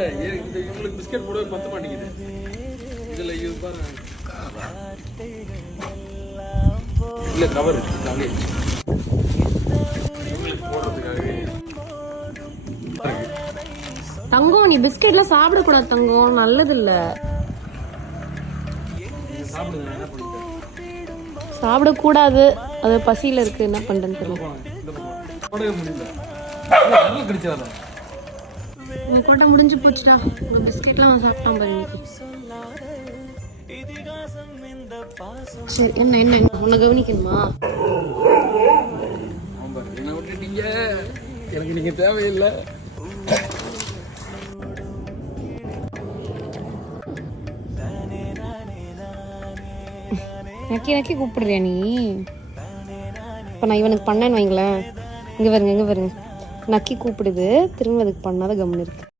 இல்ல இந்த இவங்களுக்கு பிஸ்கட் போடவே பத்த மாட்டேங்குது. இதுல இது பாருங்க. இல்ல கவர் இருக்கு. இவங்களுக்கு போடுறதுக்காகவே. தங்கம் நீ பிஸ்கெட்லாம் சாப்பிடக்கூடாது தங்கம், நல்லது இல்ல. சாப்பிடக்கூடாது, அது பசியில இருக்கு, என்ன பண்றேன்னு தெரியல. உங்க கோட்டை முடிஞ்சு போச்சுடா. உங்க பிஸ்கெட்லாம் சாப்பிட்டான் பாரு இன்னைக்கு. சரி என்ன என்ன உன்னை கவனிக்கணுமா? என்ன விட்டுட்டீங்க, எனக்கு நீங்க தேவையில்லை. நக்கி நக்கி கூப்பிடுறியா நீ? இப்போ நான் இவனுக்கு பண்ணேன்னு வைங்களேன், இங்கே வருங்க இங்கே வருங்க, நக்கி கூப்பிடுது, திரும்ப அதுக்கு பண்ணாத கம்னு இருக்கு.